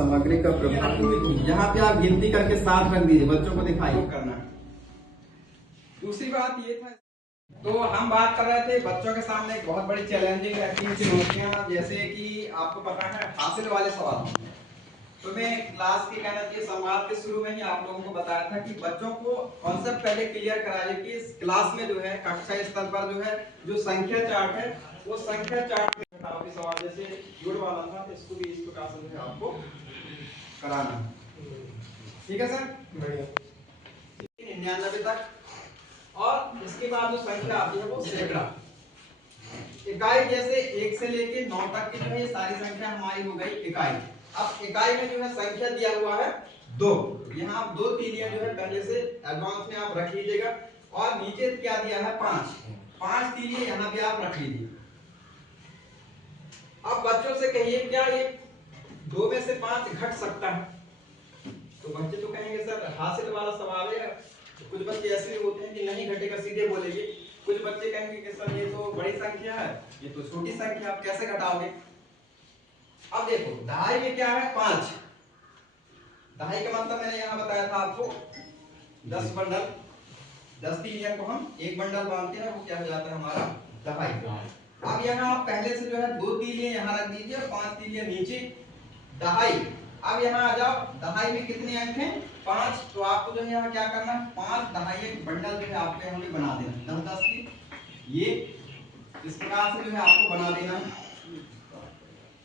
सामग्री का प्रभाव। यहाँ पे आप गिनती करके 7 रख दीजिए, बच्चों को दिखाइए करना। दूसरी बात ये था, तो हम बात कर रहे थे बच्चों के सामने एक बहुत बड़ी चैलेंजिंग रहती है चुनौतियां, जैसे कि आपको पता है हासिल वाले सवाल। तो मैं क्लास के कहना चाहिए संवाद के शुरू में ही आप लोगों को बताया था कि बच्चों को कॉन्सेप्ट पहले क्लियर कराइए कि इस क्लास में जो है कक्षा स्तर पर जो है जो संख्या चार्ट है वो संख्या चार्ट में काफी सवाल जैसे जुड़ वाला था, तो इसको भी इस प्रकार से जो है आपको कराना। ठीक है सर, बढ़िया। 99 तक, और इसके बाद जो संख्या आती है वो सैकड़ा। इकाई जैसे 1 से लेके 9 तक की जो है ये सारी संख्या हमारी हो गई इकाई। अब इकाई में जो है संख्या दिया हुआ है 2, यहाँ आप 2 तीलियां जो है पहले से एडवांस में आप रख लीजिएगा, और नीचे क्या दिया है 5 तीलियां यहाँ भी आप रख लीजिए। अब बच्चों से कहिए क्या ये 2 में से 5 घट सकता है? तो बच्चे तो कहेंगे सर हासिल वाला सवाल है। कुछ बच्चे ऐसे भी होते हैं कि नहीं घटेगा, सीधे बोलेंगे। कुछ बच्चे कहेंगे कि सर ये तो बड़ी संख्या है, ये तो छोटी संख्या, आप कैसे घटाओगे? अब देखो दहाई में क्या है 5, दहाई का मतलब मैंने यहाँ बताया था आपको 10 बंडल, 10 तीलियां को हम एक बंडल बांधते हैं, वो क्या हो जाता है हमारा दहाई। अब यहाँ आप पहले से जो है 2 तीलियां यहाँ रख दीजिए और 5 तीलियां नीचे, दहाई। अब यहाँ आ जाओ, दहाई में कितने अंक हैं 5, तो आपको जो है यहाँ क्या करना है 5 दहाई बंडल जो है आपको यहाँ पे बना देना, 10-10 की ये इस प्रकार से जो है आपको बना देना है।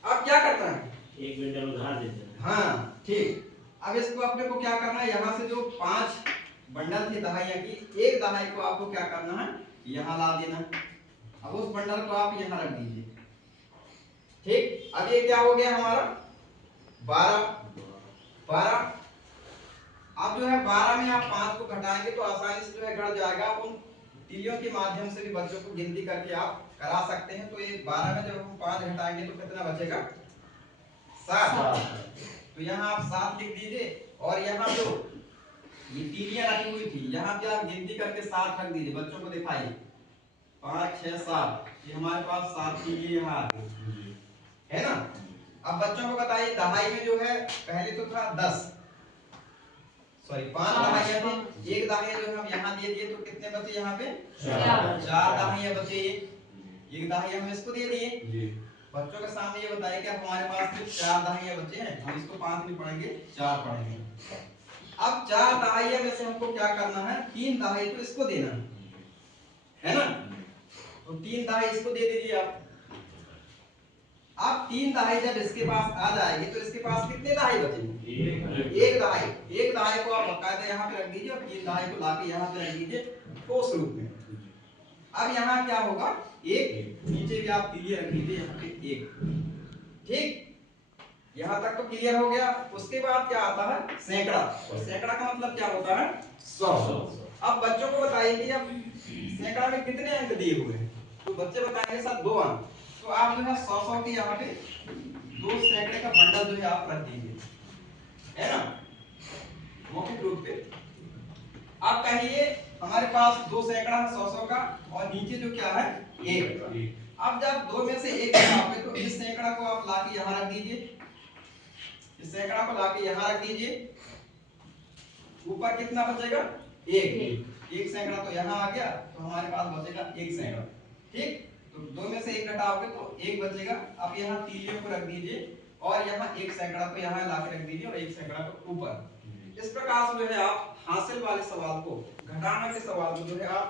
अब क्या करना है, एक बंडल उधार दे देना। हाँ ठीक। अब इसको अपने को क्या करना है, यहाँ से जो 5 बंडल थी दहाइयाँ की, एक दहाई को आपको क्या करना है यहाँ ला देना। अब उस बंडल को आप यहाँ रख दीजिए। ठीक, अब ये क्या हो गया हमारा 12। अब जो है 12 में आप 5 को घटाएंगे तो आसानी से जो है घट जाएगा। आप उन तीलियों के माध्यम से भी बच्चों को गिनती करके आप करा सकते हैं। तो ये 12 में जब हम 5 घटाएंगे तो कितना बचेगा 7। तो यहाँ आप 7 लिख दीजिए, और यहाँ जो ये तीलियां रखी हुई थी यहाँ पे आप गिनती करके 7 रख दीजिए, बच्चों को दिखाइए 5 6 7, ये हमारे पास 7 तीलियां यहाँ आ गई है ना। अब बच्चों को बताइए दहाई में जो है पहले तो था 5 दहाइयां थी, एक दहाइयां जो हम यहाँ दे दिए तो कितने बचे यहाँ पे 4 दहाइयां बचे। ये एक दहाइयां हम इसको दे दिए। बच्चों के सामने ये बताइए कि हमारे पास सिर्फ 4 दहाइयां बचे हैं, हम इसको 5 नहीं पढ़ेंगे 4 पढ़ेंगे। अब 4 दहाइयां में से हमको क्या करना है 3 दहाई तो इसको देना है ना, तो 3 दहाई इसको दे दीजिए आप। अब 3 दहाई जब इसके पास आ जाएगी तो इसके पास कितने दहाई बचेंगे, एक दहाई। एक दहाई को आप बकायदा यहाँ पे रख दीजिए और 3 दहाई को लाके यहाँ पे रख दीजिए ठोस रूप में। अब यहाँ क्या होगा, एक नीचे भी आप तीलियां रख दीजिए यहाँ पे 1। ठीक, यहाँ तक तो क्लियर हो गया। उसके बाद क्या आता है सैकड़ा, और सैकड़ा का मतलब क्या होता है 100। अब बच्चों को बताइए कि अब सैकड़ा में कितने अंक दिए हुए हैं, तो बच्चे बताएंगे सर 2 अंक। तो आप जो है 100 की यहाँ पे 2 सैकड़े का बंडल जो है आप रख दीजिए, है ना, मौखिक रूप पे। आप कहिए हमारे पास 2 सैकड़ा है 100 का, और नीचे जो क्या है 1। अब जब 2 में से 1 घटाओगे तो इस सैकड़ा को आप लाके यहाँ रख दीजिए, इस सैकड़ा को लाके यहाँ रख दीजिए। ऊपर कितना बचेगा 1 सैकड़ा तो यहाँ आ गया, तो हमारे पास बचेगा 1 सैकड़ा। ठीक, तो 2 में से 1 घटाओगे तो 1 बचेगा। अब यहाँ तीलियों को रख दीजिए, और यहाँ 1 सैकड़ा को यहाँ लाके रख दीजिए, और 1 सैकड़ा को ऊपर। इस प्रकार से जो है आप हासिल वाले सवाल को, घटाना के सवाल को जो है आप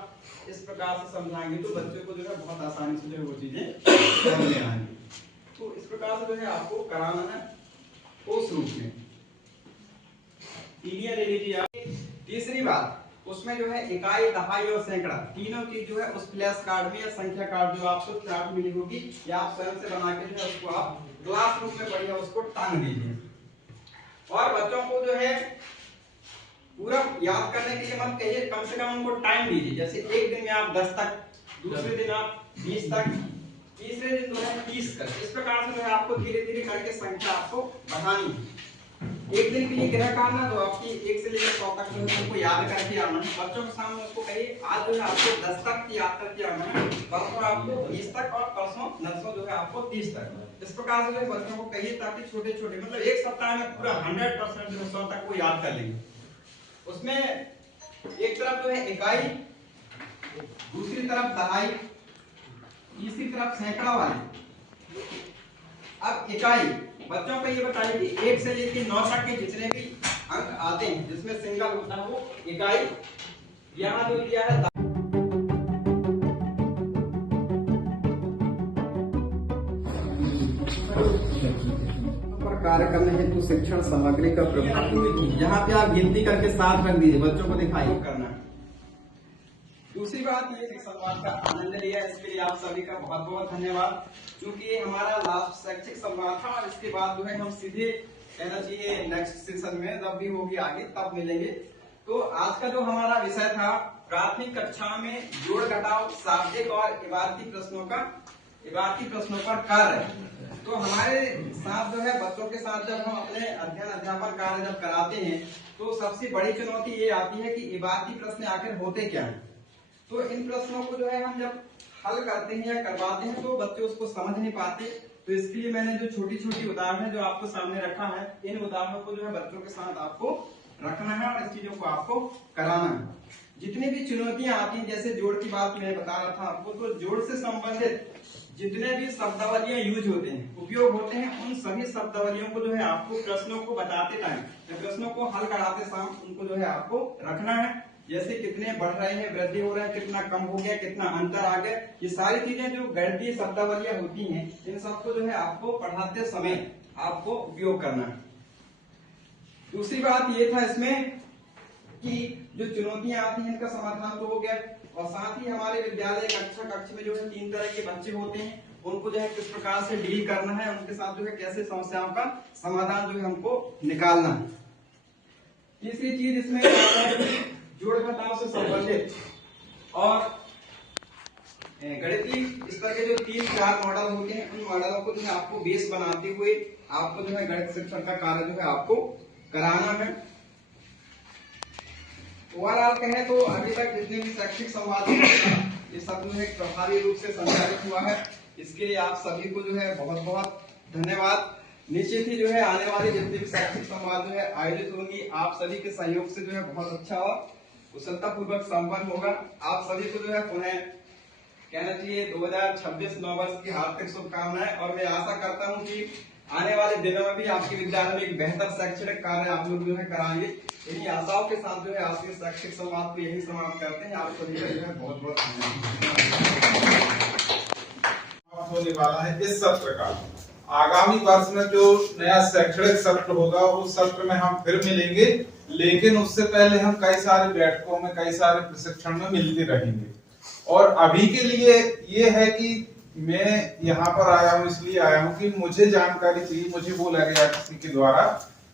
इस प्रकार से समझाएंगे तो बच्चों को जो है बहुत आसानी से जो है वो चीजें समझ में आएंगी। तो इस प्रकार से जो है आपको कराना है उस रूप में। तीलियां ले लीजिए आप। तीसरी बात, उसमें जो है इकाई दहाई और सैकड़ा तीनों चीज जो है उस फ्लैश कार्ड में या संख्या कार्ड जो आपको चार्ट मिली होगी या आप स्वयं से बना के जो है उसको आप क्लासरूम में बढ़िया उसको टांग दीजिए। और बच्चों को जो है पूरा याद करने के लिए मत कहिए, कम से कम उनको टाइम दीजिए। जैसे एक दिन में आप 10 तक, दूसरे दिन आप 20 तक, तीसरे दिन जो है 30 तक। इस प्रकार से जो है आपको धीरे धीरे करके संख्या आपको बढ़ानी है। एक दिन के लिए गृह कार्य ना, तो आपकी 1 से लेकर 100 तक जो है तुमको याद करके आना है। बच्चों के सामने उसको कहिए आज जो है आपको 10 तक की याद करके आना है, परसों आपको 20 तक और परसों नरसों जो है आपको 30 तक। इस प्रकार से जो है बच्चों को कहिए ताकि छोटे छोटे मतलब एक सप्ताह में पूरा 100% जो है 100 तक वो याद कर लेंगे। उसमें एक तरफ जो है इकाई, दूसरी तरफ दहाई, तीसरी तरफ सैकड़ा वाले। अब इकाई बच्चों को ये बताइए कि 1 से लेकर 9 तक के जितने भी अंक आते हैं जिसमें सिंगल होता है वो इकाई। यहाँ जो दिया है पर कार्य करने हेतु शिक्षण सामग्री का प्रभाव, यहाँ पे आप गिनती करके 7 रख दीजिए, बच्चों को दिखाइए करना है। दूसरी बात ये कि संवाद का आनंद लिया, इसके लिए आप सभी का बहुत बहुत धन्यवाद। क्योंकि ये हमारा लास्ट शैक्षिक संवाद था और इसके बाद जो है हम सीधे कहना चाहिए नेक्स्ट सेशन में जब भी होगी आगे तब मिलेंगे। तो आज का जो हमारा विषय था प्राथमिक कक्षा में जोड़ घटाव शाब्दिक और इबारती प्रश्नों पर कार्य। तो हमारे साथ जो है बच्चों के साथ जब हम अपने अध्ययन अध्यापन कार्य जब कराते हैं तो सबसे बड़ी चुनौती ये आती है कि इबारती प्रश्न आखिर होते क्या हैं। तो इन प्रश्नों को जो है हम जब हल करते हैं या करवाते हैं तो बच्चे उसको समझ नहीं पाते। तो इसके लिए मैंने जो छोटी छोटी उदाहरण जो आपको सामने रखा है, इन उदाहरणों को जो है बच्चों के साथ आपको रखना है और इस चीजों को आपको कराना है। जितनी भी चुनौतियां आती हैं, जैसे जोड़ की बात मैं बता रहा था आपको, तो जोड़ से संबंधित जितने भी शब्दावलियां यूज होते हैं, उपयोग होते हैं, उन सभी शब्दावलियों को जो है आपको प्रश्नों को बताते टाइम या प्रश्नों को हल कराते समय उनको जो है आपको रखना है। जैसे कितने बढ़ रहे हैं, वृद्धि हो रहा है, कितना कम हो गया, कितना अंतर आ गया, ये सारी चीजें जो गणितीय शब्दावलियां होती हैं इन सबको जो है आपको पढ़ाते समय आपको उपयोग करना है। दूसरी बात ये था इसमें कि जो चुनौतियां आती हैं इनका समाधान तो हो गया, और साथ ही हमारे विद्यालय कक्ष में जो है 3 तरह के बच्चे होते हैं, उनको जो है किस प्रकार से डील करना है, उनके साथ जो है कैसे समस्याओं का समाधान जो है हमको निकालना है। तीसरी चीज इसमें जोड़ घटाव से संबंधित और गणितीय स्तर के जो 3-4 मॉडल होते हैं उन मॉडलों को जो है आपको बेस बनाते हुए आपको जो है गणित शिक्षण का कार्य जो है आपको कराना है। ओवरऑल कहें तो अभी तक जितने भी शैक्षिक संवाद ये सब जो है प्रभावी रूप से संचालित हुआ है, इसके लिए आप सभी को जो है बहुत बहुत धन्यवाद। निश्चित ही जो है आने वाले जितने भी शैक्षिक संवाद जो है आयोजित होंगी आप सभी के सहयोग से जो है बहुत अच्छा और कुशलता पूर्वक संपन्न होगा। आप सभी को जो है पुनः कहना चाहिए 2026 नववर्ष की हार्दिक शुभकामनाएं, और मैं आशा करता हूं कि आने वाले दिनों में भी आपके विद्यालय में एक बेहतर शैक्षणिक कार्य आप लोग जो है कराएंगे। इन्हीं आशाओं के साथ जो है आज के शैक्षिक संवाद को यही समाप्त करते हैं। आप सभी का जो है बहुत बहुत धन्यवाद। होने वाला है इस सत्र का। आगामी वर्ष में जो नया शैक्षणिक सत्र होगा उस सत्र में हम फिर मिलेंगे, लेकिन उससे पहले हम कई सारे बैठकों में कई सारे प्रशिक्षण में मिलते रहेंगे। और अभी के लिए ये है कि मैं यहाँ पर आया हूँ, इसलिए आया हूँ कि मुझे जानकारी चाहिए। मुझे बोला गया किसी के द्वारा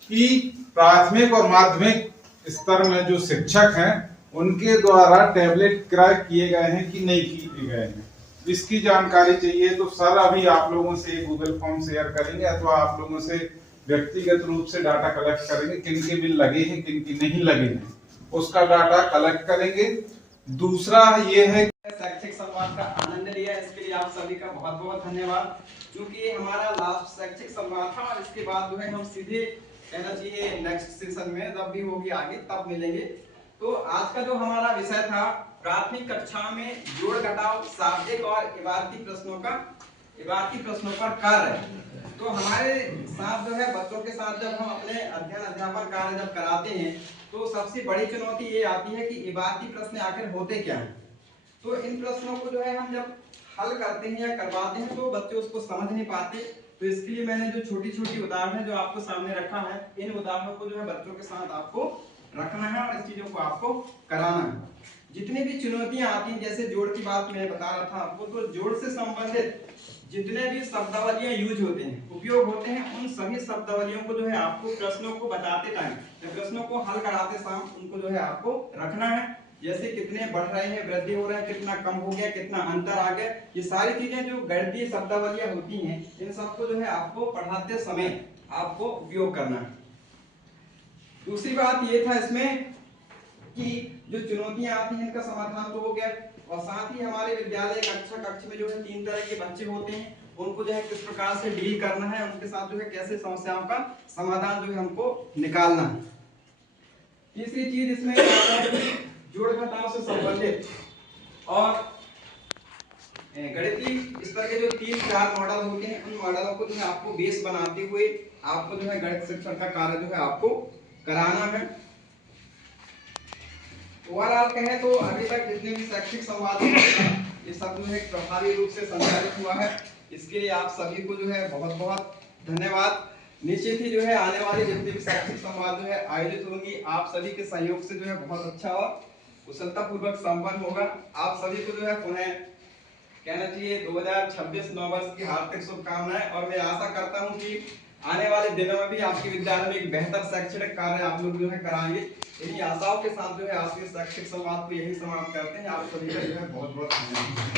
कि प्राथमिक और माध्यमिक स्तर में जो शिक्षक हैं उनके द्वारा टैबलेट क्रय किए गए हैं कि नहीं किए गए हैं, इसकी जानकारी चाहिए। तो सर अभी आप लोगों से गूगल फॉर्म शेयर करेंगे अथवा आप लोगों से व्यक्तिगत रूप से डाटा कलेक्ट करेंगे, किन के बिल लगे हैं किन की नहीं लगे हैं, उसका डाटा कलेक्ट करेंगे। दूसरा ये है शैक्षिक संवाद का आनंद लिया, इसके लिए आप सभी का बहुत बहुत धन्यवाद। क्योंकि ये हमारा लास्ट शैक्षिक संवाद था और इसके बाद जो है हम सीधे कहना चाहिए नेक्स्ट सेशन में जब भी होगी आगे तब मिलेंगे। तो आज का जो हमारा विषय था प्राथमिक कक्षा में जोड़ घटाव शाब्दिक और इबारती प्रश्नों पर कार्य। तो हमारे साथ जो है बच्चों के साथ जब हम अपने अध्ययन अध्यापन कार्य जब कराते हैं तो सबसे बड़ी चुनौती ये आती है कि इबारती प्रश्न आखिर होते क्या हैं। तो इन प्रश्नों को जो है हम जब हल करते हैं या करवाते हैं तो बच्चे उसको समझ नहीं पाते। तो इसके लिए मैंने जो छोटी छोटी उदाहरण जो आपको सामने रखा है, इन उदाहरणों को जो है बच्चों के साथ आपको रखना है और इस चीजों को आपको कराना है। जितनी भी चुनौतियां आती हैं, जैसे जोड़ की बात मैं बता रहा था आपको, तो जोड़ से संबंधित जितने भी शब्दावलियां यूज होते हैं, उपयोग होते हैं, उन सभी शब्दावलियों को जो है आपको प्रश्नों को बताते टाइम या प्रश्नों को हल कराते समय उनको जो है आपको रखना है। जैसे कितने बढ़ रहे हैं, वृद्धि हो रहा है, कितना कम हो गया, कितना अंतर आ गया, ये सारी चीजें जो गणितीय शब्दावलियां होती हैं इन सबको जो है आपको पढ़ाते समय आपको उपयोग करना है। दूसरी बात ये था इसमें कि जो चुनौतियां आती हैं इनका समाधान तो हो गया, और साथ ही हमारे विद्यालय कक्ष में जो है 3 तरह के बच्चे होते हैं, उनको जो है किस प्रकार से डील करना है, उनके साथ जो है कैसे समस्याओं का समाधान जो है हमको निकालना है। तीसरी चीज इसमें जोड़ घटाव से संबंधित और गणितीय स्तर के जो 3-4 मॉडल होते हैं, उन मॉडलों को जो है आपको बेस बनाते हुए आपको जो है गणित शिक्षण का कार्य जो है आपको कराना है। ओवरऑल कहें तो अभी तक जितने भी शैक्षिक संवाद ये सब जो है प्रभावी रूप से संचालित हुआ है, इसके लिए आप सभी को जो है बहुत बहुत धन्यवाद। निश्चित ही जो है आने वाले जितने भी शैक्षिक संवाद जो है आयोजित होंगी, आप सभी के सहयोग से जो है बहुत अच्छा और कुशलता पूर्वक संपन्न होगा। आप सभी को जो है पुनः कहना चाहिए 2026 नववर्ष की हार्दिक शुभकामनाएं, और मैं आशा करता हूं कि आने वाले दिनों में भी आपके विद्यालय में एक बेहतर शैक्षणिक कार्य आप लोग जो है कराएंगे। इन्हीं आशाओं के साथ जो है आज के शैक्षिक संवाद को यही समाप्त करते हैं। आप सभी का जो है बहुत बहुत धन्यवाद।